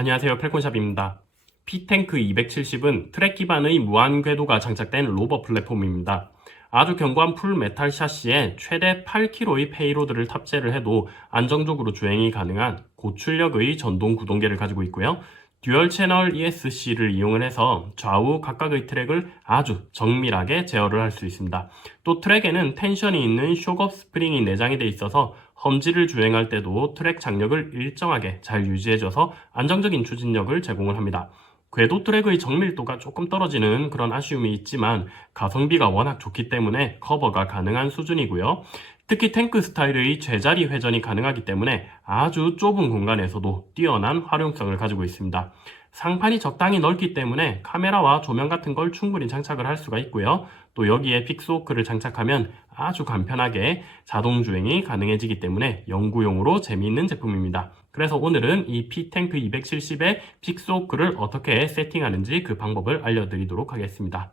안녕하세요, 펠콘샵입니다. P탱크 270은 트랙 기반의 무한 궤도가 장착된 로버 플랫폼입니다. 아주 견고한 풀 메탈 샤시에 최대 8kg의 페이로드를 탑재를 해도 안정적으로 주행이 가능한 고출력의 전동 구동계를 가지고 있고요. 듀얼 채널 ESC를 이용을 해서 좌우 각각의 트랙을 아주 정밀하게 제어를 할 수 있습니다. 또 트랙에는 텐션이 있는 쇼업 스프링이 내장이 되어 있어서 험지를 주행할 때도 트랙 장력을 일정하게 잘 유지해줘서 안정적인 추진력을 제공을 합니다. 궤도 트랙의 정밀도가 조금 떨어지는 그런 아쉬움이 있지만 가성비가 워낙 좋기 때문에 커버가 가능한 수준이고요. 특히 탱크 스타일의 제자리 회전이 가능하기 때문에 아주 좁은 공간에서도 뛰어난 활용성을 가지고 있습니다. 상판이 적당히 넓기 때문에 카메라와 조명 같은 걸 충분히 장착을 할 수가 있고요. 또 여기에 픽스호크를 장착하면 아주 간편하게 자동 주행이 가능해지기 때문에 연구용으로 재미있는 제품입니다. 그래서 오늘은 이 P탱크 270의 픽스호크를 어떻게 세팅하는지 그 방법을 알려드리도록 하겠습니다.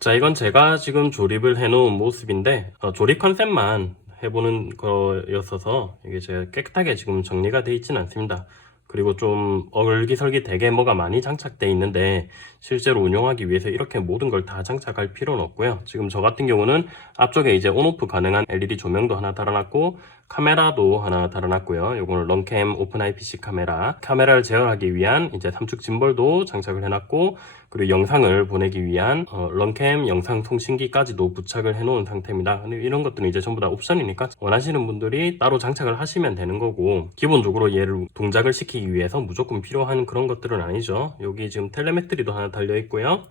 자, 이건 제가 지금 조립을 해놓은 모습인데 조립 컨셉만 해보는 거였어서 이게 제가 깨끗하게 지금 정리가 되어 있지는 않습니다. 그리고 좀 얼기설기 되게 뭐가 많이 장착되어 있는데 실제로 운용하기 위해서 이렇게 모든 걸 다 장착할 필요는 없고요. 지금 저 같은 경우는 앞쪽에 이제 온오프 가능한 LED 조명도 하나 달아놨고 카메라도 하나 달아놨고요. 요거는 런캠 오픈 IPC 카메라를 제어하기 위한 이제 삼축 짐벌도 장착을 해놨고, 그리고 영상을 보내기 위한 런캠 영상 송신기까지도 부착을 해놓은 상태입니다. 근데 이런 것들은 이제 전부 다 옵션이니까 원하시는 분들이 따로 장착을 하시면 되는 거고, 기본적으로 얘를 동작을 시키기 위해서 무조건 필요한 그런 것들은 아니죠. 여기 지금 텔레메트리도 하나 달려 있고요.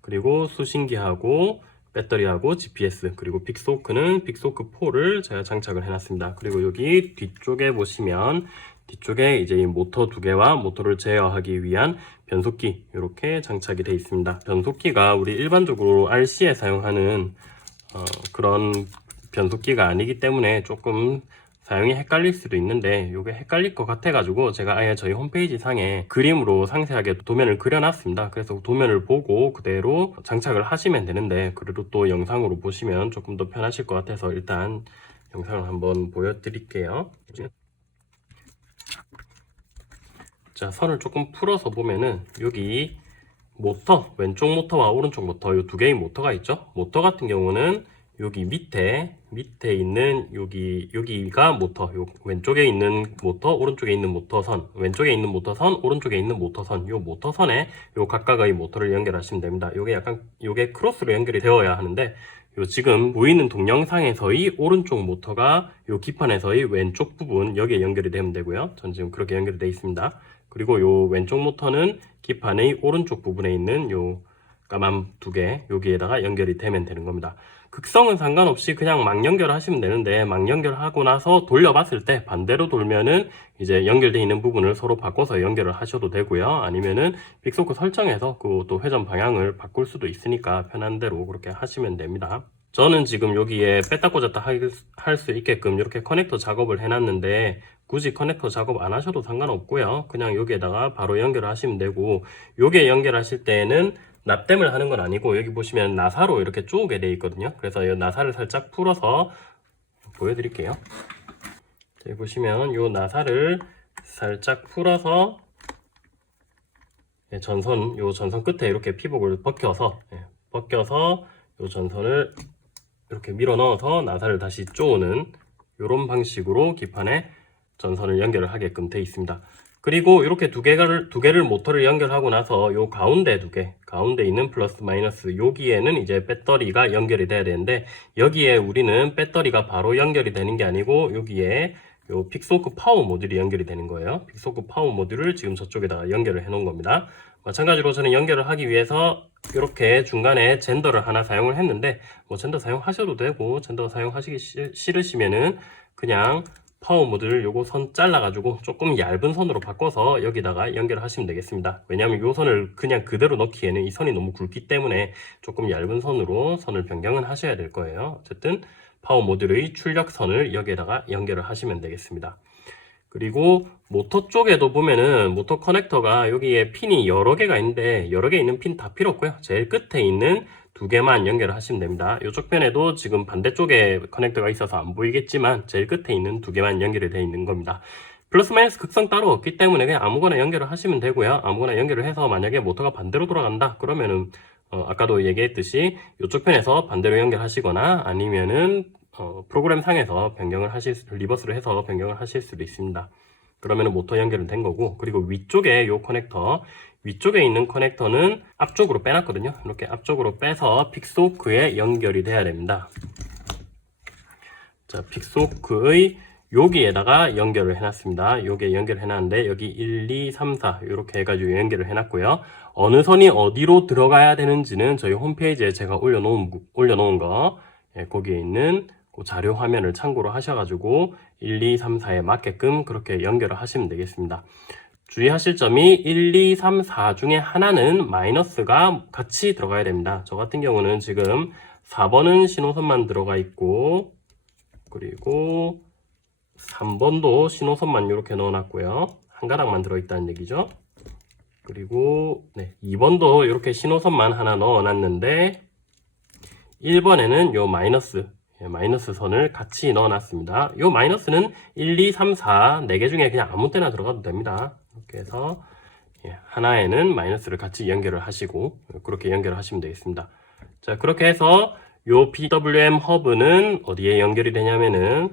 그리고 수신기하고 배터리하고 GPS, 그리고 픽스호크는 픽스호크 4를 제가 장착을 해놨습니다. 그리고 여기 뒤쪽에 보시면 뒤쪽에 이제 이 모터 두 개와 모터를 제어하기 위한 변속기 이렇게 장착이 되어 있습니다. 변속기가 우리 일반적으로 RC에 사용하는 그런 변속기가 아니기 때문에 조금 사용이 헷갈릴 수도 있는데, 이게 헷갈릴 것 같아가지고 제가 아예 저희 홈페이지 상에 그림으로 상세하게 도면을 그려놨습니다. 그래서 도면을 보고 그대로 장착을 하시면 되는데, 그래도 또 영상으로 보시면 조금 더 편하실 것 같아서 일단 영상을 한번 보여드릴게요. 자, 선을 조금 풀어서 보면은 여기 모터, 왼쪽 모터와 오른쪽 모터, 이 두 개의 모터가 있죠. 모터 같은 경우는 여기 밑에 있는 여기가 모터, 요 왼쪽에 있는 모터, 오른쪽에 있는 모터선, 왼쪽에 있는 모터선, 오른쪽에 있는 모터선, 요 모터선에 요 각각의 모터를 연결하시면 됩니다. 요게 크로스로 연결이 되어야 하는데, 요 지금 보이는 동영상에서의 오른쪽 모터가 요 기판에서의 왼쪽 부분 여기에 연결이 되면 되고요. 전 지금 그렇게 연결이 되어 있습니다. 그리고 요 왼쪽 모터는 기판의 오른쪽 부분에 있는 요 까만 두 개 여기에다가 연결이 되면 되는 겁니다. 극성은 상관없이 그냥 막 연결하시면 되는데, 막 연결하고 나서 돌려봤을 때 반대로 돌면은 이제 연결되어 있는 부분을 서로 바꿔서 연결을 하셔도 되고요. 아니면은 픽스호크 설정해서 그 또 회전 방향을 바꿀 수도 있으니까 편한 대로 그렇게 하시면 됩니다. 저는 지금 여기에 뺐다 꽂았다 할 수 있게끔 이렇게 커넥터 작업을 해놨는데, 굳이 커넥터 작업 안 하셔도 상관없고요. 그냥 여기에다가 바로 연결을 하시면 되고, 요게 연결하실 때는 납땜을 하는 건 아니고, 여기 보시면 나사로 이렇게 쪼개 되어 있거든요. 그래서 이 나사를 살짝 풀어서 보여드릴게요. 여기 보시면 이 나사를 살짝 풀어서 요 전선 끝에 이렇게 피복을 벗겨서 요 전선을 이렇게 밀어 넣어서 나사를 다시 쪼는 이런 방식으로 기판에 전선을 연결을 하게끔 되어 있습니다. 그리고 이렇게 두 개를 모터를 연결하고 나서 요 가운데 가운데 있는 플러스 마이너스 여기에는 이제 배터리가 연결이 돼야 되는데, 여기에 우리는 배터리가 바로 연결이 되는 게 아니고 여기에 요 픽스호크 파워 모듈이 연결이 되는 거예요. 픽스호크 파워 모듈을 지금 저쪽에다가 연결을 해 놓은 겁니다. 마찬가지로 저는 연결을 하기 위해서 이렇게 중간에 젠더를 하나 사용을 했는데, 뭐 젠더 사용하셔도 되고, 젠더 사용하시기 싫으시면은 그냥 파워 모듈을 요거 선 잘라가지고 조금 얇은 선으로 바꿔서 여기다가 연결을 하시면 되겠습니다. 왜냐하면 요 선을 그냥 그대로 넣기에는 이 선이 너무 굵기 때문에 조금 얇은 선으로 선을 변경은 하셔야 될 거예요. 어쨌든 파워 모듈의 출력선을 여기에다가 연결을 하시면 되겠습니다. 그리고 모터 쪽에도 보면은 모터 커넥터가 여기에 핀이 여러 개가 있는데, 여러 개 있는 핀 다 필요 없고요. 제일 끝에 있는 두 개만 연결을 하시면 됩니다. 이쪽 편에도 지금 반대쪽에 커넥터가 있어서 안 보이겠지만 제일 끝에 있는 두 개만 연결이 되어 있는 겁니다. 플러스 마이너스 극성 따로 없기 때문에 그냥 아무거나 연결을 하시면 되고요. 아무거나 연결을 해서 만약에 모터가 반대로 돌아간다 그러면은 아까도 얘기했듯이 이쪽 편에서 반대로 연결하시거나 아니면은 프로그램 상에서 리버스를 해서 변경을 하실 수도 있습니다. 그러면은 모터 연결은 된 거고, 그리고 위쪽에 요 커넥터, 위쪽에 있는 커넥터는 앞쪽으로 빼놨거든요. 이렇게 앞쪽으로 빼서 픽스호크에 연결이 돼야 됩니다. 자, 픽스호크의 여기에다가 연결을 해놨습니다. 여기에 연결을 해놨는데 여기 1, 2, 3, 4 이렇게 해가지고 연결을 해놨고요. 어느 선이 어디로 들어가야 되는지는 저희 홈페이지에 제가 올려놓은 거 거기에 있는 그 자료 화면을 참고로 하셔가지고 1, 2, 3, 4에 맞게끔 그렇게 연결을 하시면 되겠습니다. 주의하실 점이 1, 2, 3, 4 중에 하나는 마이너스가 같이 들어가야 됩니다. 저 같은 경우는 지금 4번은 신호선만 들어가 있고, 그리고 3번도 신호선만 이렇게 넣어놨고요. 한 가닥만 들어있다는 얘기죠. 그리고 2번도 이렇게 신호선만 하나 넣어놨는데 1번에는 요 마이너스 선을 같이 넣어놨습니다. 요 마이너스는 1, 2, 3, 4 4개 중에 그냥 아무 때나 들어가도 됩니다. 이렇게 해서 하나에는 마이너스를 같이 연결을 하시고 그렇게 연결을 하시면 되겠습니다. 자, 그렇게 해서 요 PWM 허브는 어디에 연결이 되냐면은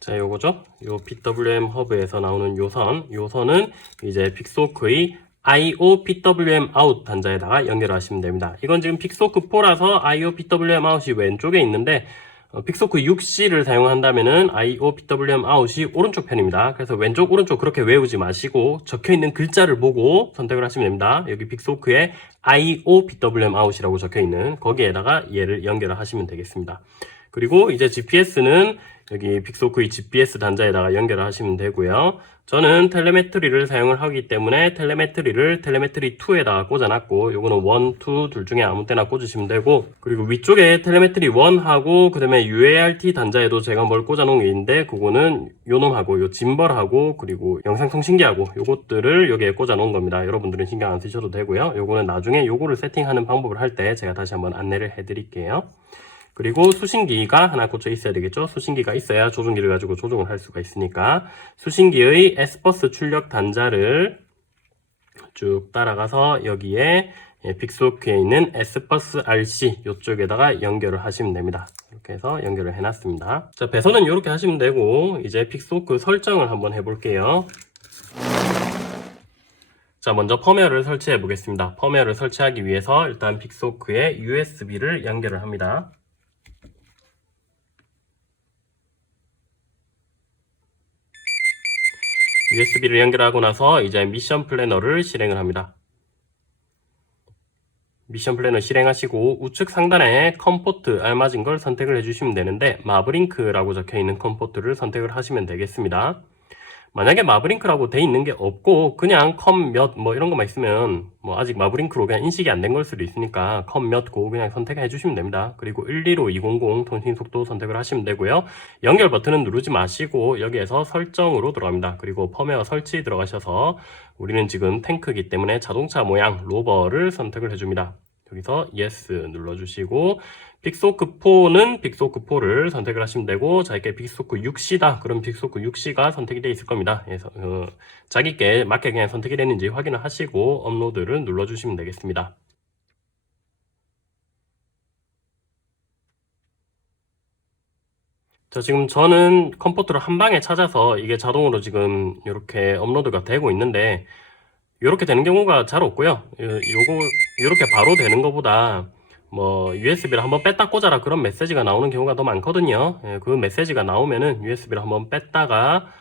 자, 요거죠. 요 PWM 허브에서 나오는 요선은 이제 픽스호크의 IO PWM out 단자에다가 연결하시면 됩니다. 이건 지금 픽스호크 4라서 IO PWM out이 왼쪽에 있는데 픽스호크 6C를 사용한다면은 IO PWM out이 오른쪽 편입니다. 그래서 왼쪽 오른쪽 그렇게 외우지 마시고 적혀있는 글자를 보고 선택을 하시면 됩니다. 여기 픽스호크에 IO PWM out이라고 적혀있는 거기에다가 얘를 연결을 하시면 되겠습니다. 그리고 이제 GPS는 여기 픽스호크의 GPS 단자에다가 연결을 하시면 되고요. 저는 텔레메트리를 사용을 하기 때문에 텔레메트리를 텔레메트리 2에다가 꽂아놨고, 요거는 1, 2 둘 중에 아무 때나 꽂으시면 되고, 그리고 위쪽에 텔레메트리 1하고 그 다음에 UART 단자에도 제가 뭘 꽂아놓은 게 있는데, 그거는 요놈하고 요 짐벌하고 그리고 영상통신기하고 요것들을 여기에 꽂아놓은 겁니다. 여러분들은 신경 안 쓰셔도 되고요. 요거는 나중에 요거를 세팅하는 방법을 할 때 제가 다시 한번 안내를 해드릴게요. 그리고 수신기가 하나 꽂혀 있어야 되겠죠. 수신기가 있어야 조종기를 가지고 조종을 할 수가 있으니까 수신기의 S버스 출력 단자를 쭉 따라가서 여기에 픽스호크에 있는 S버스 RC 이쪽에다가 연결을 하시면 됩니다. 이렇게 해서 연결을 해놨습니다. 자, 배선은 이렇게 하시면 되고 이제 픽스호크 설정을 한번 해볼게요. 자, 먼저 펌웨어를 설치해 보겠습니다. 펌웨어를 설치하기 위해서 일단 픽스호크에 USB를 연결을 합니다. USB를 연결하고 나서 이제 미션 플래너를 실행을 합니다. 미션 플래너 실행하시고 우측 상단에 컴포트 알맞은 걸 선택을 해주시면 되는데 마브링크라고 적혀있는 컴포트를 선택을 하시면 되겠습니다. 만약에 마브링크라고 돼 있는 게 없고 그냥 컴 몇 뭐 이런 것만 있으면 뭐 아직 마브링크로 그냥 인식이 안 된 걸 수도 있으니까 컴 몇 고 그냥 선택해 주시면 됩니다. 그리고 115-200 통신속도 선택을 하시면 되고요. 연결 버튼은 누르지 마시고 여기에서 설정으로 들어갑니다. 그리고 펌웨어 설치 들어가셔서 우리는 지금 탱크이기 때문에 자동차 모양 로버를 선택을 해줍니다. 여기서 yes 눌러주시고 픽스호크 4는 픽스호크 4를 선택을 하시면 되고 자기께 픽스호크 6C다 그럼 픽스호크 6C가 선택이 되어 있을 겁니다. 그래서 자기께 맞게 그냥 선택이 됐는지 확인을 하시고 업로드를 눌러주시면 되겠습니다. 자, 지금 저는 컴포트를 한 방에 찾아서 이게 자동으로 지금 이렇게 업로드가 되고 있는데 이렇게 되는 경우가 잘 없고요. 이렇게 바로 되는 것보다 뭐 USB를 한번 뺐다 꽂아라 그런 메시지가 나오는 경우가 더 많거든요. 그 메시지가 나오면은 USB를 한번 뺐다가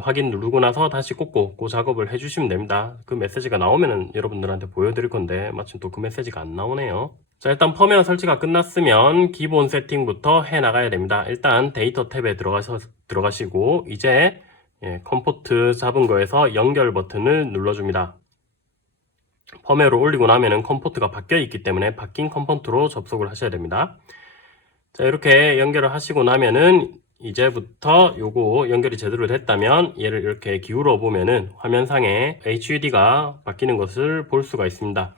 확인 누르고 나서 다시 꽂고 그 작업을 해주시면 됩니다. 그 메시지가 나오면은 여러분들한테 보여드릴 건데 마침 또 그 메시지가 안 나오네요. 자, 일단 펌웨어 설치가 끝났으면 기본 세팅부터 해 나가야 됩니다. 일단 데이터 탭에 들어가시고 이제 컴포트 잡은 거에서 연결 버튼을 눌러줍니다. 펌웨어를 올리고 나면은 컴포트가 바뀌어 있기 때문에 바뀐 컴포트로 접속을 하셔야 됩니다. 자, 이렇게 연결을 하시고 나면은 이제부터 요거 연결이 제대로 됐다면 얘를 이렇게 기울어 보면은 화면상에 HUD가 바뀌는 것을 볼 수가 있습니다.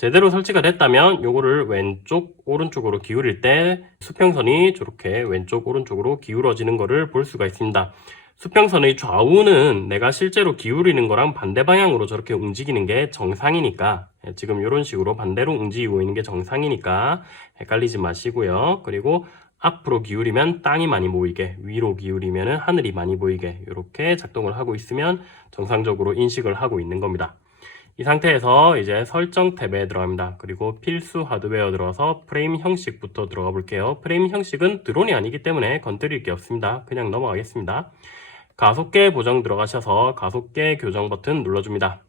제대로 설치가 됐다면 요거를 왼쪽 오른쪽으로 기울일 때 수평선이 저렇게 왼쪽 오른쪽으로 기울어지는 거를 볼 수가 있습니다. 수평선의 좌우는 내가 실제로 기울이는 거랑 반대 방향으로 저렇게 움직이는 게 정상이니까, 지금 이런 식으로 반대로 움직이고 있는 게 정상이니까 헷갈리지 마시고요. 그리고 앞으로 기울이면 땅이 많이 보이게, 위로 기울이면 하늘이 많이 보이게 이렇게 작동을 하고 있으면 정상적으로 인식을 하고 있는 겁니다. 이 상태에서 이제 설정 탭에 들어갑니다. 그리고 필수 하드웨어 들어가서 프레임 형식부터 들어가 볼게요. 프레임 형식은 드론이 아니기 때문에 건드릴 게 없습니다. 그냥 넘어가겠습니다. 가속계 보정 들어가셔서 가속계 교정 버튼 눌러줍니다.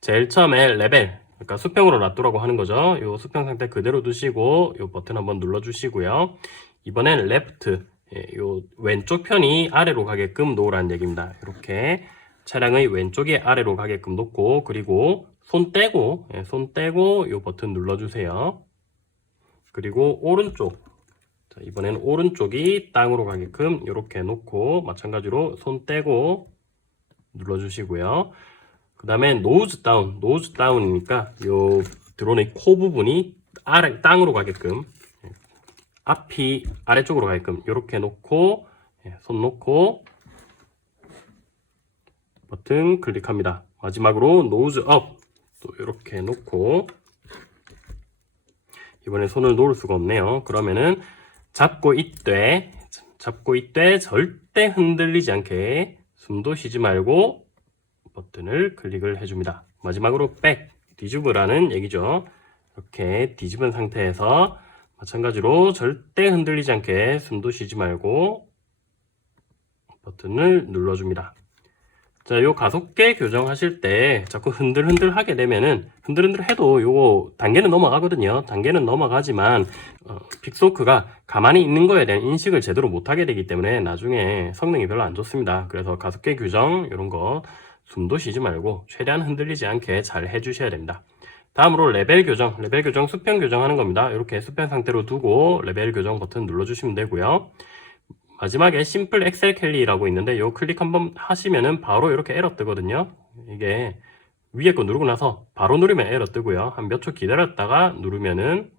제일 처음에 레벨, 그러니까 수평으로 놔두라고 하는 거죠. 이 수평 상태 그대로 두시고 이 버튼 한번 눌러주시고요. 이번엔 레프트, 요 왼쪽 편이 아래로 가게끔 놓으라는 얘기입니다. 이렇게 차량의 왼쪽이 아래로 가게끔 놓고, 그리고 손 떼고 이 버튼 눌러주세요. 그리고 오른쪽, 자, 이번엔 오른쪽이 땅으로 가게끔 이렇게 놓고 마찬가지로 손 떼고 눌러주시고요. 그 다음에 노즈 다운이니까 요 드론의 코 부분이 땅으로 가게끔, 앞이 아래쪽으로 가게끔 이렇게 놓고 손 놓고 버튼 클릭합니다. 마지막으로 노즈 업 또 이렇게 놓고, 이번에 손을 놓을 수가 없네요. 그러면은 잡고 있되 절대 흔들리지 않게 숨도 쉬지 말고 버튼을 클릭을 해줍니다. 마지막으로 백, 뒤집으라는 얘기죠. 이렇게 뒤집은 상태에서 마찬가지로 절대 흔들리지 않게 숨도 쉬지 말고 버튼을 눌러줍니다. 자, 요 가속계 교정하실 때 자꾸 흔들흔들 하게 되면은, 흔들흔들 해도 요거 단계는 넘어가거든요. 단계는 넘어가지만 픽소크가 가만히 있는 거에 대한 인식을 제대로 못하게 되기 때문에 나중에 성능이 별로 안 좋습니다. 그래서 가속계 교정 이런 거 숨도 쉬지 말고 최대한 흔들리지 않게 잘 해주셔야 됩니다. 다음으로 레벨 교정 수평 교정하는 겁니다. 이렇게 수평 상태로 두고 레벨 교정 버튼 눌러주시면 되고요. 마지막에 심플 엑셀 캘리라고 있는데 요 클릭 한번 하시면은 바로 이렇게 에러 뜨거든요. 이게 위에 거 누르고 나서 바로 누르면 에러 뜨고요. 한 몇 초 기다렸다가 누르면은,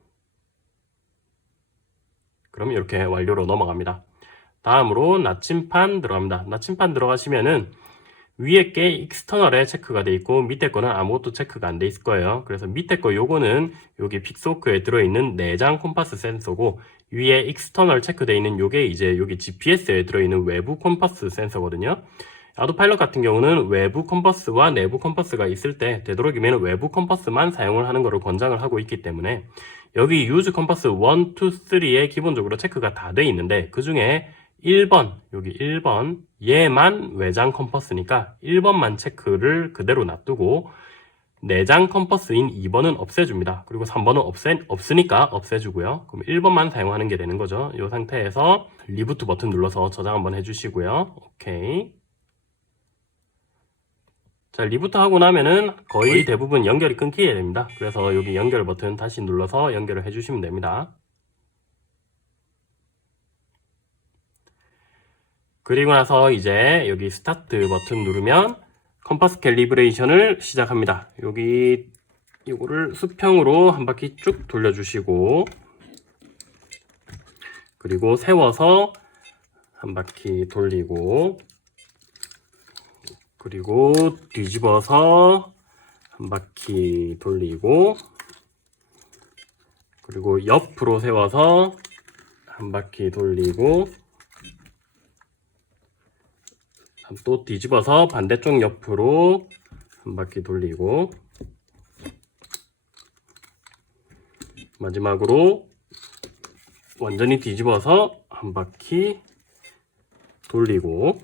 그럼 이렇게 완료로 넘어갑니다. 다음으로 나침판 들어갑니다. 나침판 들어가시면은 위에 게 익스터널에 체크가 돼 있고 밑에 거는 아무것도 체크가 안 돼 있을 거예요. 그래서 밑에 거 요거는 여기 픽소크에 들어있는 내장 콤파스 센서고, 위에 익스터널 체크되어 있는 요게 이제 여기 GPS에 들어있는 외부 콤파스 센서거든요. 아도파일럿 같은 경우는 외부 컴퍼스와 내부 컴퍼스가 있을 때 되도록이면 외부 컴퍼스만 사용을 하는 것을 권장을 하고 있기 때문에, 여기 유즈 컴퍼스 1, 2, 3에 기본적으로 체크가 다 돼 있는데 그 중에 1번, 여기 1번 얘만 외장 컴퍼스니까 1번만 체크를 그대로 놔두고 내장 컴퍼스인 2번은 없애줍니다. 그리고 3번은 없으니까 없애주고요. 그럼 1번만 사용하는 게 되는 거죠. 이 상태에서 리부트 버튼 눌러서 저장 한번 해주시고요. 오케이. 자, 리부트 하고 나면은 거의 대부분 연결이 끊기게 됩니다. 그래서 여기 연결 버튼 다시 눌러서 연결을 해주시면 됩니다. 그리고 나서 이제 여기 스타트 버튼 누르면 컴퍼스 캘리브레이션을 시작합니다. 여기 이거를 수평으로 한 바퀴 쭉 돌려주시고, 그리고 세워서 한 바퀴 돌리고, 그리고 뒤집어서 한 바퀴 돌리고, 그리고 옆으로 세워서 한 바퀴 돌리고, 또 뒤집어서 반대쪽 옆으로 한 바퀴 돌리고, 마지막으로 완전히 뒤집어서 한 바퀴 돌리고,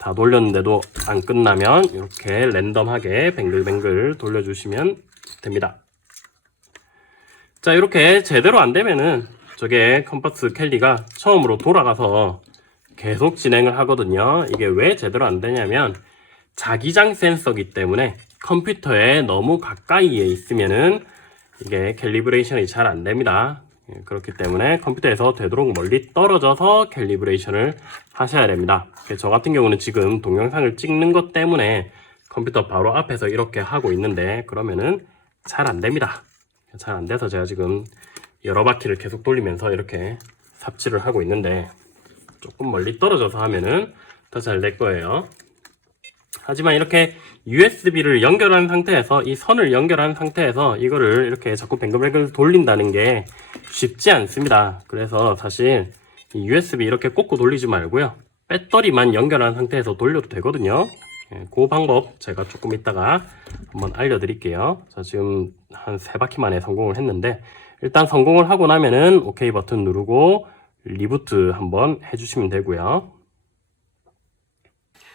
다 돌렸는데도 안 끝나면 이렇게 랜덤하게 뱅글뱅글 돌려주시면 됩니다. 자, 이렇게 제대로 안 되면은 저게 컴퍼스 캘리가 처음으로 돌아가서 계속 진행을 하거든요. 이게 왜 제대로 안 되냐면 자기장 센서기 때문에 컴퓨터에 너무 가까이에 있으면은 이게 캘리브레이션이 잘 안 됩니다. 그렇기 때문에 컴퓨터에서 되도록 멀리 떨어져서 캘리브레이션을 하셔야 됩니다. 저 같은 경우는 지금 동영상을 찍는 것 때문에 컴퓨터 바로 앞에서 이렇게 하고 있는데 그러면은 잘 안 됩니다. 잘 안 돼서 제가 지금 여러 바퀴를 계속 돌리면서 이렇게 삽질을 하고 있는데 조금 멀리 떨어져서 하면은 더 잘 될 거예요. 하지만 이렇게 USB를 연결한 상태에서 이 선을 연결한 상태에서 이거를 이렇게 자꾸 뱅글뱅글 돌린다는 게 쉽지 않습니다. 그래서 사실 이 USB 이렇게 꽂고 돌리지 말고요. 배터리만 연결한 상태에서 돌려도 되거든요. 그 방법 제가 조금 이따가 한번 알려드릴게요. 자, 지금 한 3바퀴 만에 성공을 했는데 일단 성공을 하고 나면은 OK 버튼 누르고 리부트 한번 해주시면 되고요.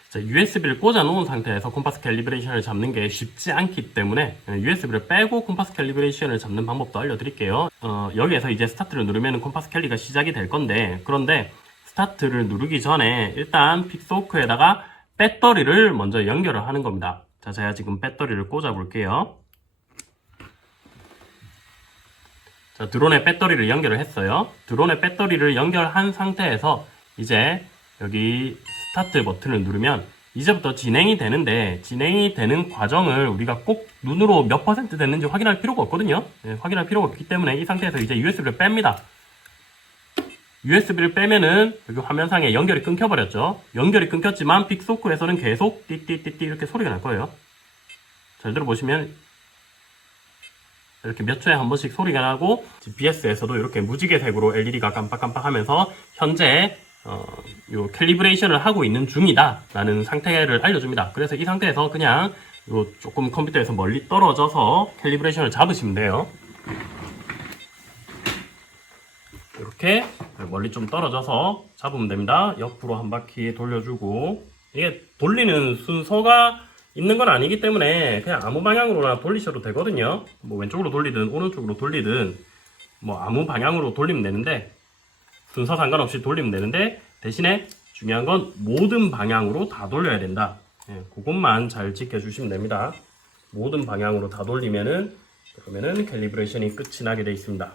자, USB를 꽂아 놓은 상태에서 콤파스 캘리브레이션을 잡는 게 쉽지 않기 때문에 USB를 빼고 콤파스 캘리브레이션을 잡는 방법도 알려드릴게요. 여기에서 이제 스타트를 누르면 콤파스 캘리가 시작이 될 건데 그런데 스타트를 누르기 전에 일단 픽스호크에다가 배터리를 먼저 연결을 하는 겁니다. 자, 제가 지금 배터리를 꽂아 볼게요. 자, 드론에 배터리를 연결을 했어요. 드론에 배터리를 연결한 상태에서 이제 여기 스타트 버튼을 누르면 이제부터 진행이 되는데 진행이 되는 과정을 우리가 꼭 눈으로 몇 % 됐는지 확인할 필요가 없거든요. 확인할 필요가 없기 때문에 이 상태에서 이제 USB를 뺍니다. USB를 빼면은 여기 화면상에 연결이 끊겨버렸죠. 연결이 끊겼지만 픽스호크에서는 계속 띠띠띠띠 이렇게 소리가 날 거예요. 잘 들어보시면 이렇게 몇 초에 한 번씩 소리가 나고 GPS에서도 이렇게 무지개색으로 LED가 깜빡깜빡하면서 현재 요 캘리브레이션을 하고 있는 중이다 라는 상태를 알려줍니다. 그래서 이 상태에서 그냥 요 조금 컴퓨터에서 멀리 떨어져서 캘리브레이션을 잡으시면 돼요. 이렇게 멀리 좀 떨어져서 잡으면 됩니다. 옆으로 한 바퀴 돌려주고 이게 돌리는 순서가 있는 건 아니기 때문에 그냥 아무 방향으로나 돌리셔도 되거든요. 뭐 왼쪽으로 돌리든 오른쪽으로 돌리든 뭐 아무 방향으로 돌리면 되는데 순서 상관없이 돌리면 되는데 대신에 중요한 건 모든 방향으로 다 돌려야 된다. 그것만 잘 지켜주시면 됩니다. 모든 방향으로 다 돌리면은 그러면은 캘리브레이션이 끝이 나게 되어 있습니다.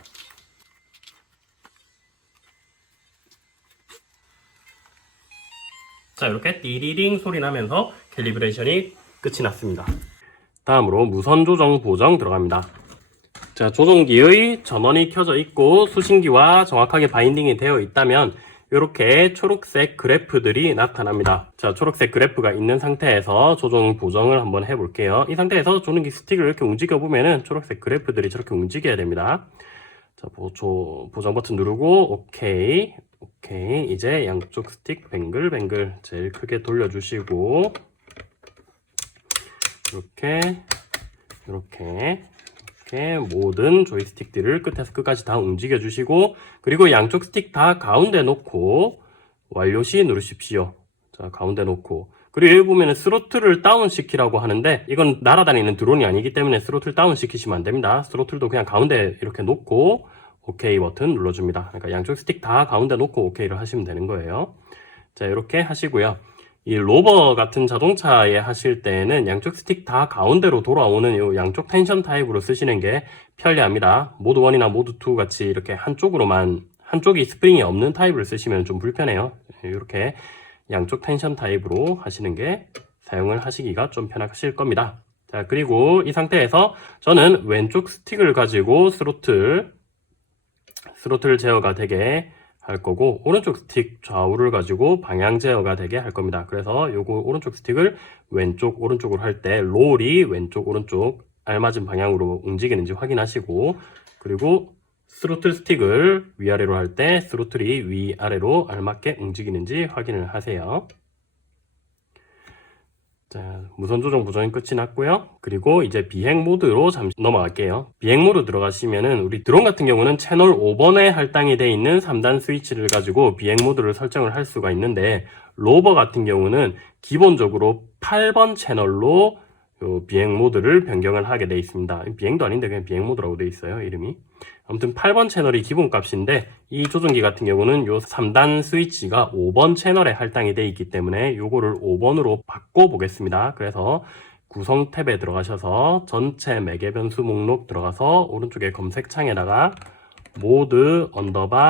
자, 이렇게 띠리링 소리 나면서 캘리브레이션이 끝이 났습니다. 다음으로 무선 조정 보정 들어갑니다. 자, 조종기의 전원이 켜져 있고 수신기와 정확하게 바인딩이 되어 있다면 이렇게 초록색 그래프들이 나타납니다. 자, 초록색 그래프가 있는 상태에서 조종 보정을 한번 해볼게요. 이 상태에서 조종기 스틱을 이렇게 움직여 보면은 초록색 그래프들이 저렇게 움직여야 됩니다. 자, 보정 버튼 누르고 오케이. 이제 양쪽 스틱 뱅글뱅글 제일 크게 돌려주시고 이렇게 모든 조이스틱들을 끝에서 끝까지 다 움직여 주시고 그리고 양쪽 스틱 다 가운데 놓고 완료 시 누르십시오. 자, 가운데 놓고 그리고 여기 보면은 스로틀을 다운 시키라고 하는데 이건 날아다니는 드론이 아니기 때문에 스로틀 다운 시키시면 안 됩니다. 스로틀도 그냥 가운데 이렇게 놓고 OK 버튼 눌러줍니다. 그러니까 양쪽 스틱 다 가운데 놓고 OK를 하시면 되는 거예요. 자, 이렇게 하시고요. 이 로버 같은 자동차에 하실 때는 양쪽 스틱 다 가운데로 돌아오는 이 양쪽 텐션 타입으로 쓰시는 게 편리합니다. 모드 1이나 모드 2 같이 이렇게 한쪽이 스프링이 없는 타입을 쓰시면 좀 불편해요. 이렇게 양쪽 텐션 타입으로 하시는 게 사용을 하시기가 좀 편하실 겁니다. 자, 그리고 이 상태에서 저는 왼쪽 스틱을 가지고 스로틀 제어가 되게 할 거고 오른쪽 스틱 좌우를 가지고 방향 제어가 되게 할 겁니다. 그래서 요거 오른쪽 스틱을 왼쪽 오른쪽으로 할 때 롤이 왼쪽 오른쪽 알맞은 방향으로 움직이는지 확인하시고 그리고 스로틀 스틱을 위아래로 할 때 스로틀이 위아래로 알맞게 움직이는지 확인을 하세요. 자, 무선 조정 보정이 끝이 났고요. 그리고 이제 비행 모드로 잠시 넘어갈게요. 비행 모드 들어가시면은 우리 드론 같은 경우는 채널 5번에 할당이 되어 있는 3단 스위치를 가지고 비행 모드를 설정을 할 수가 있는데 로버 같은 경우는 기본적으로 8번 채널로 비행 모드를 변경을 하게 되어 있습니다. 비행도 아닌데 그냥 비행 모드라고 되어 있어요, 이름이. 아무튼 8번 채널이 기본 값인데 이 조종기 같은 경우는 요 3단 스위치가 5번 채널에 할당이 되어 있기 때문에 요거를 5번으로 바꿔 보겠습니다. 그래서 구성 탭에 들어가셔서 전체 매개 변수 목록 들어가서 오른쪽에 검색창에다가 모드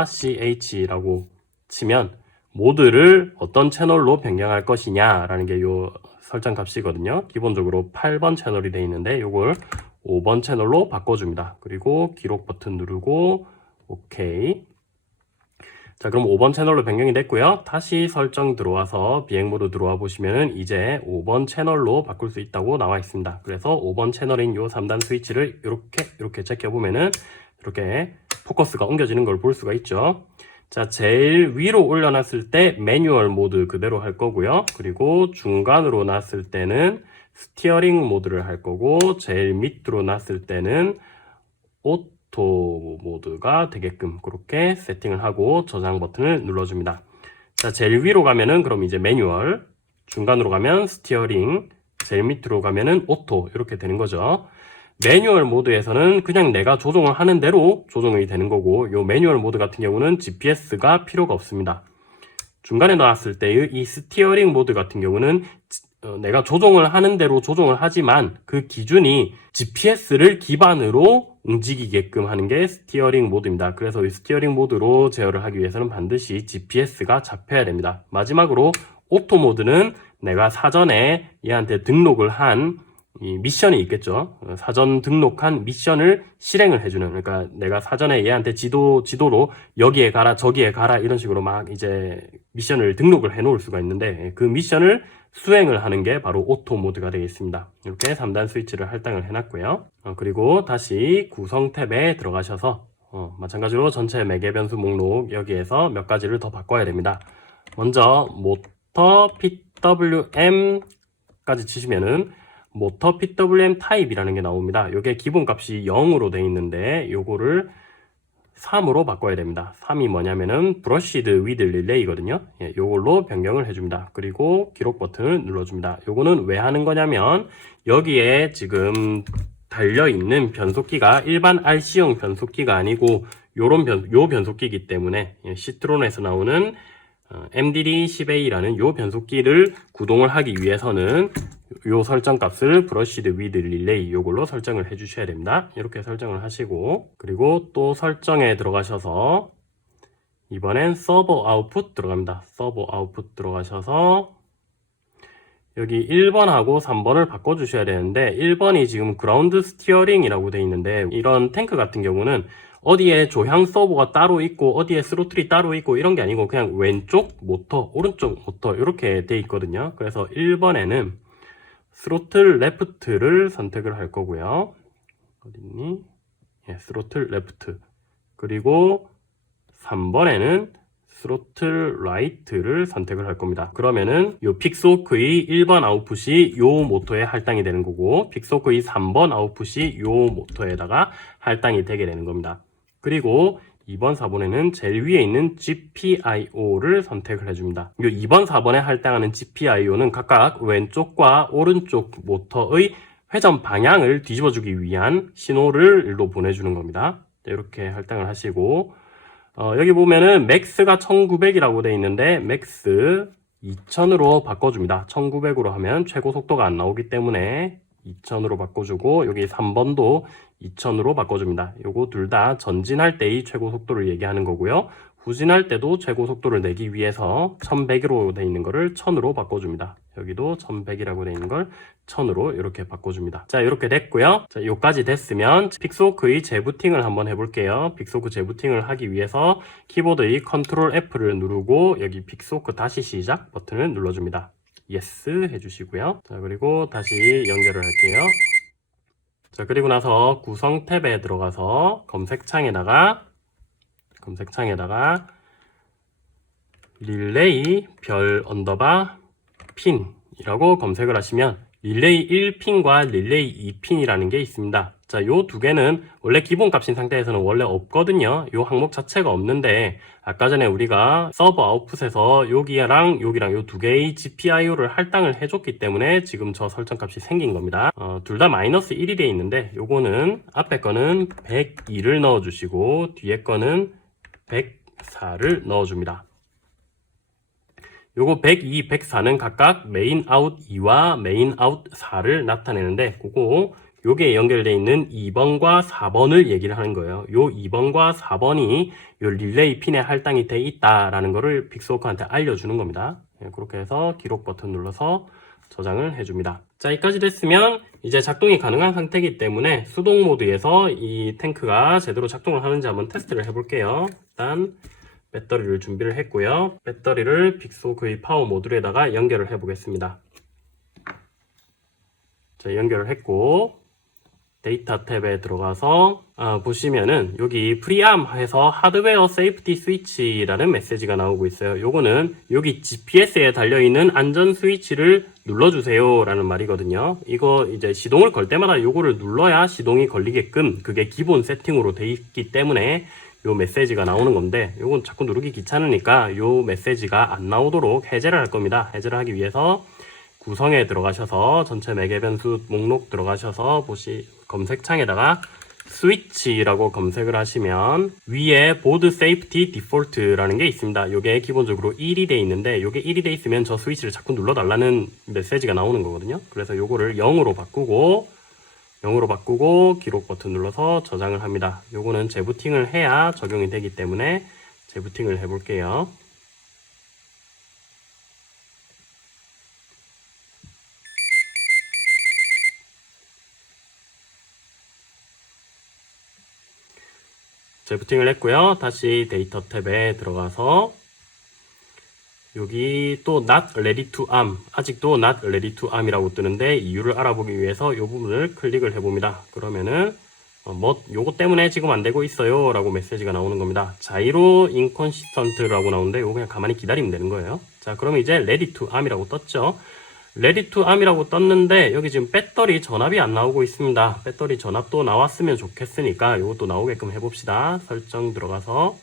CH라고 치면 모드를 어떤 채널로 변경할 것이냐 라는 게 요 설정 값이거든요. 기본적으로 8번 채널이 되어 있는데 요걸 5번 채널로 바꿔줍니다. 그리고 기록 버튼 누르고 오케이. 자, 그럼 5번 채널로 변경이 됐고요. 다시 설정 들어와서 비행 모드 들어와 보시면은 이제 5번 채널로 바꿀 수 있다고 나와 있습니다. 그래서 5번 채널인 요 3단 스위치를 이렇게 제껴 보면은 이렇게 포커스가 옮겨지는 걸 볼 수가 있죠. 자, 제일 위로 올려놨을 때 매뉴얼 모드 그대로 할 거고요. 그리고 중간으로 놨을 때는 스티어링 모드를 할 거고, 제일 밑으로 놨을 때는 오토 모드가 되게끔 그렇게 세팅을 하고 저장 버튼을 눌러줍니다. 자, 제일 위로 가면은 그럼 이제 매뉴얼, 중간으로 가면 스티어링, 제일 밑으로 가면은 오토 이렇게 되는 거죠. 매뉴얼 모드에서는 그냥 내가 조정을 하는 대로 조정이 되는 거고, 요 매뉴얼 모드 같은 경우는 GPS가 필요가 없습니다. 중간에 나왔을 때의 이 스티어링 모드 같은 경우는 내가 조정을 하는 대로 조정을 하지만 그 기준이 GPS를 기반으로 움직이게끔 하는 게 스티어링 모드입니다. 그래서 이 스티어링 모드로 제어를 하기 위해서는 반드시 GPS가 잡혀야 됩니다. 마지막으로 오토 모드는 내가 사전에 얘한테 등록을 한 이 미션이 있겠죠. 사전 등록한 미션을 실행을 해주는, 그러니까 내가 사전에 얘한테 지도로 여기에 가라 저기에 가라 이런 식으로 막 이제 미션을 등록을 해 놓을 수가 있는데, 그 미션을 수행을 하는 게 바로 오토 모드가 되겠습니다. 이렇게 3단 스위치를 할당을 해놨고요. 그리고 다시 구성 탭에 들어가셔서 마찬가지로 전체 매개 변수 목록 여기에서 몇 가지를 더 바꿔야 됩니다. 먼저 모터 PWM까지 치시면은 모터 PWM 타입이라는 게 나옵니다. 이게 기본값이 0으로 되어 있는데 요거를 3으로 바꿔야 됩니다. 3이 뭐냐면은 브러시드 위드 릴레이거든요. 예, 요걸로 변경을 해줍니다. 그리고 기록 버튼을 눌러줍니다. 요거는 왜 하는 거냐면 여기에 지금 달려있는 변속기가 일반 RC용 변속기가 아니고 요 변속기이기 때문에 시트론에서 나오는 MDD10A라는 요 변속기를 구동을 하기 위해서는 요 설정 값을 브러시드 위드 릴레이 요걸로 설정을 해 주셔야 됩니다. 이렇게 설정을 하시고, 그리고 또 설정에 들어가셔서 이번엔 서버 아웃풋 들어갑니다. 서버 아웃풋 들어가셔서 여기 1번하고 3번을 바꿔 주셔야 되는데, 1번이 지금 그라운드 스티어링이라고 되어 있는데, 이런 탱크 같은 경우는 어디에 조향 서버가 따로 있고 어디에 스로틀이 따로 있고 이런 게 아니고 그냥 왼쪽 모터 오른쪽 모터 이렇게 돼 있거든요. 그래서 1번에는 스로틀 레프트를 선택을 할 거고요. 어딨니? 예, 스로틀 레프트. 그리고 3번에는 스로틀 라이트를 선택을 할 겁니다. 그러면은 요 픽스호크의 1번 아웃풋이 요 모터에 할당이 되는 거고, 픽스호크의 3번 아웃풋이 요 모터에다가 할당이 되게 되는 겁니다. 그리고 2번, 4번에는 제일 위에 있는 GPIO를 선택을 해줍니다. 이 2번, 4번에 할당하는 GPIO는 각각 왼쪽과 오른쪽 모터의 회전 방향을 뒤집어주기 위한 신호를 일로 보내주는 겁니다. 이렇게 할당을 하시고, 여기 보면은 맥스가 1900이라고 되어 있는데 맥스 2000으로 바꿔줍니다. 1900으로 하면 최고 속도가 안 나오기 때문에 2000으로 바꿔주고, 여기 3번도 2000으로 바꿔줍니다. 요거 둘 다 전진할 때의 최고 속도를 얘기하는 거고요. 후진할 때도 최고 속도를 내기 위해서 1100으로 되어 있는 거를 1000으로 바꿔줍니다. 여기도 1100이라고 되어 있는 걸 1000으로 이렇게 바꿔줍니다. 자, 이렇게 됐고요. 자, 요까지 됐으면 픽스호크의 재부팅을 한번 해볼게요. 픽스호크 재부팅을 하기 위해서 키보드의 컨트롤 F를 누르고 여기 픽스호크 다시 시작 버튼을 눌러줍니다. 예스 해주시고요. 자, 그리고 다시 연결을 할게요. 자, 그리고 나서 구성 탭에 들어가서 검색창에다가 릴레이 별 언더바 핀이라고 검색을 하시면 릴레이 1핀과 릴레이 2핀이라는 게 있습니다. 자, 요 두 개는 원래 기본 값인 상태에서는 원래 없거든요. 요 항목 자체가 없는데, 아까 전에 우리가 서버 아웃풋에서 여기랑 요 두 개의 GPIO를 할당을 해줬기 때문에 지금 저 설정 값이 생긴 겁니다. 둘 다 마이너스 1이 되어 있는데, 요거는 앞에 거는 102를 넣어주시고 뒤에 거는 104를 넣어줍니다. 요거 102, 104는 각각 메인 아웃 2와 메인 아웃 4를 나타내는데, 요게 연결되어 있는 2번과 4번을 얘기를 하는 거예요. 요 2번과 4번이 요 릴레이 핀에 할당이 돼 있다라는 거를 픽스호크한테 알려주는 겁니다. 예, 그렇게 해서 기록 버튼 눌러서 저장을 해줍니다. 자, 여기까지 됐으면 이제 작동이 가능한 상태이기 때문에 수동 모드에서 이 탱크가 제대로 작동을 하는지 한번 테스트를 해볼게요. 일단 배터리를 준비를 했고요. 배터리를 빅소크의 파워 모듈에다가 연결을 해보겠습니다. 자, 연결을 했고 데이터 탭에 들어가서 보시면은 여기 프리암 해서 하드웨어 세이프티 스위치라는 메시지가 나오고 있어요. 요거는 여기 GPS에 달려있는 안전 스위치를 눌러주세요 라는 말이거든요. 이거 이제 시동을 걸 때마다 요거를 눌러야 시동이 걸리게끔 그게 기본 세팅으로 돼 있기 때문에 요 메시지가 나오는 건데, 요건 자꾸 누르기 귀찮으니까 요 메시지가 안 나오도록 해제를 할 겁니다. 해제를 하기 위해서 구성에 들어가셔서 전체 매개 변수 목록 들어가셔서 검색창에다가 스위치라고 검색을 하시면 위에 보드 세이프티 디폴트라는 게 있습니다. 요게 기본적으로 1이 돼 있는데, 요게 1이 돼 있으면 저 스위치를 자꾸 눌러 달라는 메시지가 나오는 거거든요. 그래서 요거를 0으로 바꾸고 기록 버튼 눌러서 저장을 합니다. 요거는 재부팅을 해야 적용이 되기 때문에 재부팅을 해볼게요. 재부팅을 했고요. 다시 데이터 탭에 들어가서 여기 또 not ready to arm, 아직도 not ready to arm이라고 뜨는데 이유를 알아보기 위해서 이 부분을 클릭을 해봅니다. 그러면은 요거 때문에 지금 안 되고 있어요 라고 메시지가 나오는 겁니다. 자이로 인컨시스턴트라고 나오는데 요거 그냥 가만히 기다리면 되는 거예요. 자, 그러면 이제 ready to arm이라고 떴죠. ready to arm이라고 떴는데 여기 지금 배터리 전압이 안 나오고 있습니다. 배터리 전압도 나왔으면 좋겠으니까 요것도 나오게끔 해봅시다. 설정 들어가서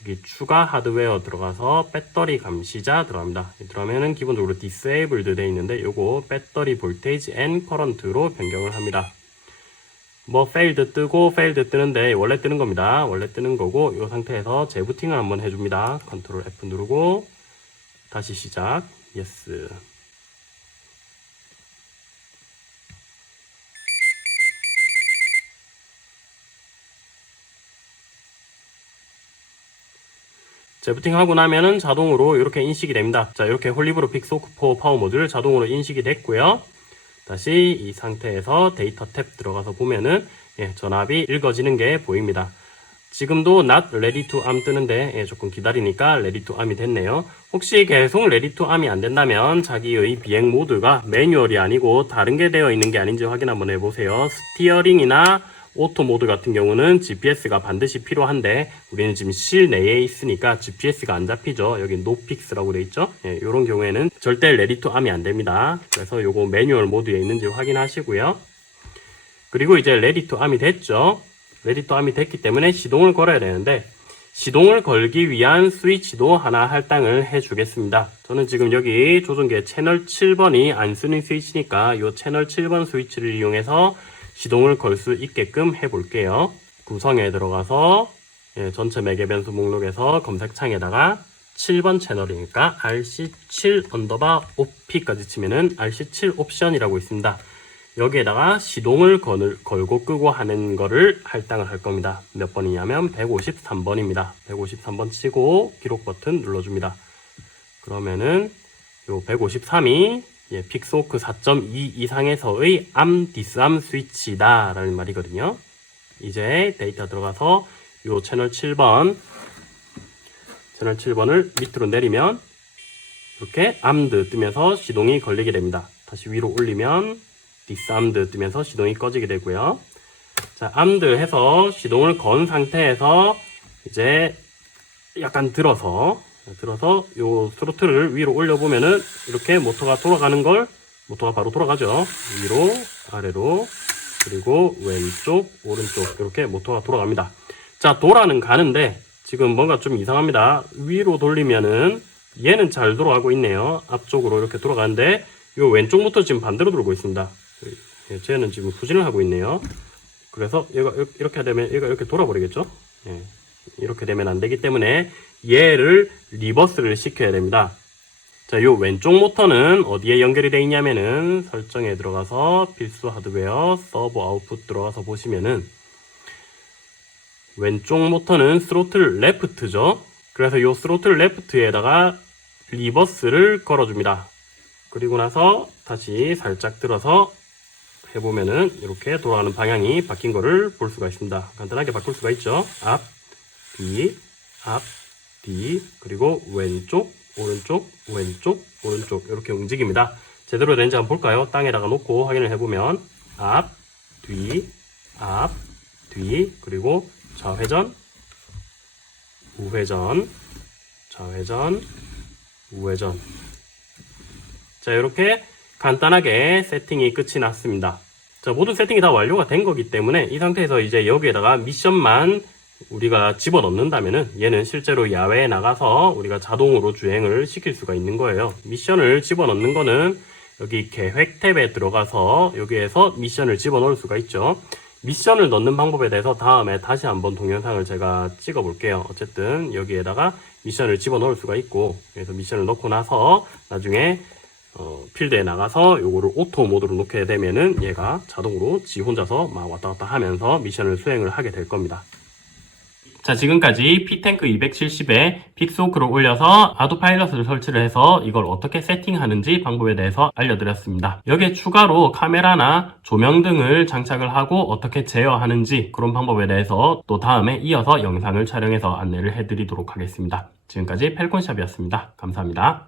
여기 추가 하드웨어 들어가서 배터리 감시자 들어갑니다. 들어가면은 기본적으로 디세이블드 돼 있는데 요거 배터리 볼테이지 앤 커런트로 변경을 합니다. failed 뜨고 failed 뜨는데 원래 뜨는 겁니다. 원래 뜨는 거고, 이 상태에서 재부팅을 한번 해줍니다. 컨트롤 F 누르고 다시 시작. yes. 재부팅하고 나면은 자동으로 이렇게 인식이 됩니다. 자, 이렇게 홀리브로 빅소크4 파워 모듈 자동으로 인식이 됐고요. 다시 이 상태에서 데이터 탭 들어가서 보면은 전압이 읽어지는 게 보입니다. 지금도 not ready to arm 뜨는데 조금 기다리니까 ready to arm이 됐네요. 혹시 계속 ready to arm이 안 된다면 자기의 비행 모드가 매뉴얼이 아니고 다른 게 되어 있는 게 아닌지 확인 한번 해보세요. 스티어링이나 오토 모드 같은 경우는 GPS가 반드시 필요한데 우리는 지금 실내에 있으니까 GPS가 안 잡히죠. 여기 노픽스라고 되어 있죠. 이런 경우에는 절대 ready to arm이 안 됩니다. 그래서 요거 매뉴얼 모드에 있는지 확인하시고요. 그리고 이제 ready to arm이 됐죠. ready to arm이 됐기 때문에 시동을 걸어야 되는데, 시동을 걸기 위한 스위치도 하나 할당을 해주겠습니다. 저는 지금 여기 조종기의 채널 7번이 안 쓰는 스위치니까 이 채널 7번 스위치를 이용해서 시동을 걸 수 있게끔 해볼게요. 구성에 들어가서 전체 매개 변수 목록에서 검색창에다가 7번 채널이니까 RC7_OP까지 치면은 RC7 옵션이라고 있습니다. 여기에다가 시동을 걸고 끄고 하는 거를 할당을 할 겁니다. 몇 번이냐면 153번입니다. 153번 치고 기록 버튼 눌러줍니다. 그러면은 요 153이 픽소크 4.2 이상에서의 암 디스암 스위치다 라는 말이거든요. 이제 데이터 들어가서 요 채널 7번을 밑으로 내리면 이렇게 암드 뜨면서 시동이 걸리게 됩니다. 다시 위로 올리면 디스암드 뜨면서 시동이 꺼지게 되고요. 자, 암드 해서 시동을 건 상태에서 이제 약간 들어서 요 스로틀을 위로 올려보면은 이렇게 모터가 돌아가는 걸, 모터가 바로 돌아가죠. 위로, 아래로, 그리고 왼쪽, 오른쪽 이렇게 모터가 돌아갑니다. 자, 돌아는 가는데 지금 뭔가 좀 이상합니다. 위로 돌리면은 얘는 잘 돌아가고 있네요. 앞쪽으로 이렇게 돌아가는데 요 왼쪽 모터 지금 반대로 돌고 있습니다. 쟤는 지금 후진을 하고 있네요. 그래서 얘가 이렇게 되면 얘가 이렇게 돌아버리겠죠. 이렇게 되면 안 되기 때문에 얘를 리버스를 시켜야 됩니다. 자, 요 왼쪽 모터는 어디에 연결이 되어 있냐면은 설정에 들어가서 필수 하드웨어 서버 아웃풋 들어가서 보시면은 왼쪽 모터는 스로틀 레프트죠. 그래서 요 스로틀 레프트에다가 리버스를 걸어줍니다. 그리고 나서 다시 살짝 들어서 해보면은 이렇게 돌아가는 방향이 바뀐 거를 볼 수가 있습니다. 간단하게 바꿀 수가 있죠. 앞, 뒤, 그리고 왼쪽, 오른쪽, 왼쪽, 오른쪽 이렇게 움직입니다. 제대로 되는지 한번 볼까요? 땅에다가 놓고 확인을 해보면 앞, 뒤, 그리고 좌회전, 우회전, 좌회전, 우회전. 자, 이렇게 간단하게 세팅이 끝이 났습니다. 자, 모든 세팅이 다 완료가 된 거기 때문에 이 상태에서 이제 여기에다가 미션만 우리가 집어넣는다면은 얘는 실제로 야외에 나가서 우리가 자동으로 주행을 시킬 수가 있는 거예요. 미션을 집어넣는 거는 여기 계획 탭에 들어가서 여기에서 미션을 집어넣을 수가 있죠. 미션을 넣는 방법에 대해서 다음에 다시 한번 동영상을 제가 찍어 볼게요. 어쨌든 여기에다가 미션을 집어넣을 수가 있고, 그래서 미션을 넣고 나서 나중에 필드에 나가서 요거를 오토 모드로 놓게 되면은 얘가 자동으로 지 혼자서 막 왔다 갔다 하면서 미션을 수행을 하게 될 겁니다. 자, 지금까지 P탱크 270에 픽스호크를 올려서 아도파일럿을 설치를 해서 이걸 어떻게 세팅하는지 방법에 대해서 알려드렸습니다. 여기에 추가로 카메라나 조명 등을 장착을 하고 어떻게 제어하는지 그런 방법에 대해서 또 다음에 이어서 영상을 촬영해서 안내를 해드리도록 하겠습니다. 지금까지 펠콘샵이었습니다. 감사합니다.